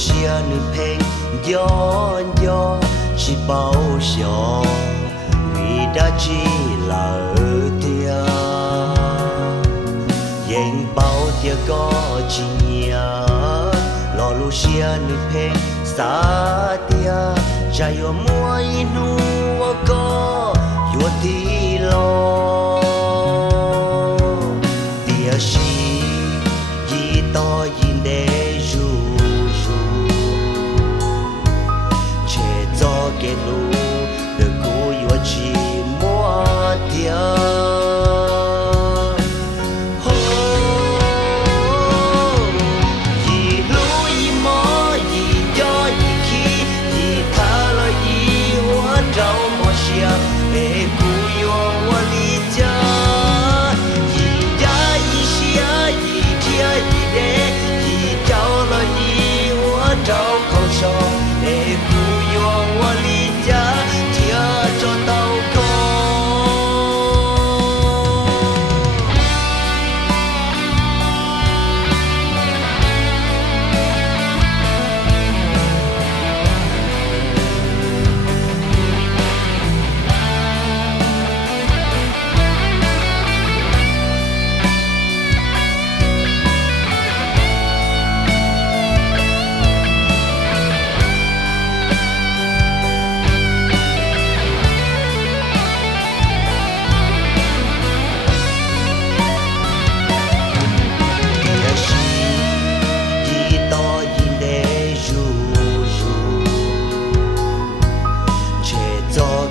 些女朋友有是报销，为大吉老爹，眼包的个几年，老路些女朋撒爹，加油莫一怒我个有地咯，爹是一道一的给路的古有寂寞掉，一路一毛一脚一起，一踏了一我找梦想，哎古有我离家，一家一下一天一夜，一条了一我找空手，哎古有我离。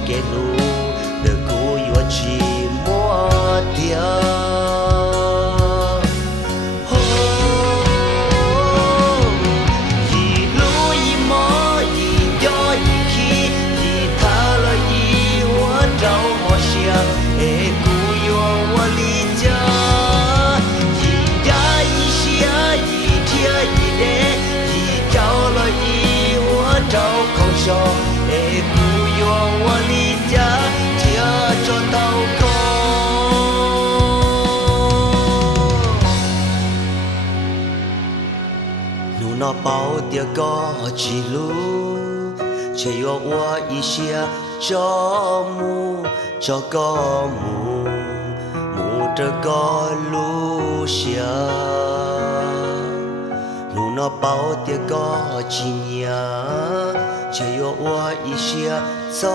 给路的古有寂寞掉，一路一毛一脚一起，一踏了一我找梦想，哎古有我离家，一家一下一天一夜，一条了一我找空手，哎古有我离。那包的个记录，却有我一些着目，这个目这个路线，路那包的个纪念，却有我一些参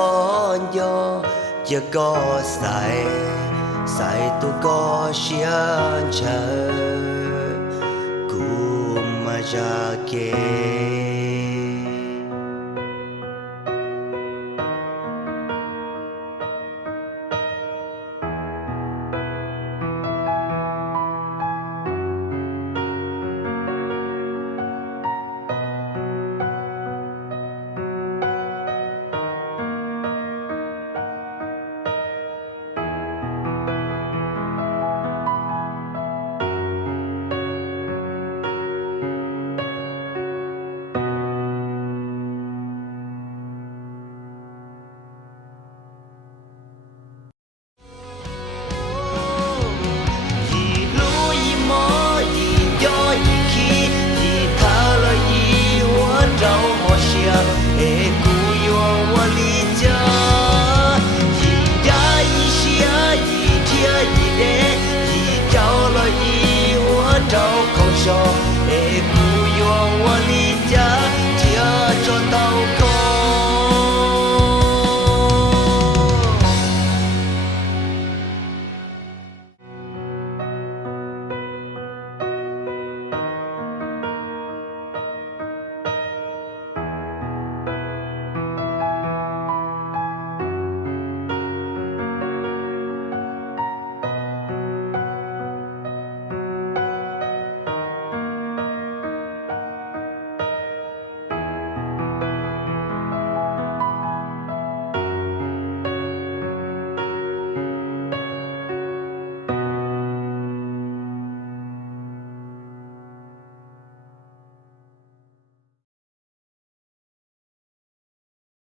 与，这个赛度个现成。Jacket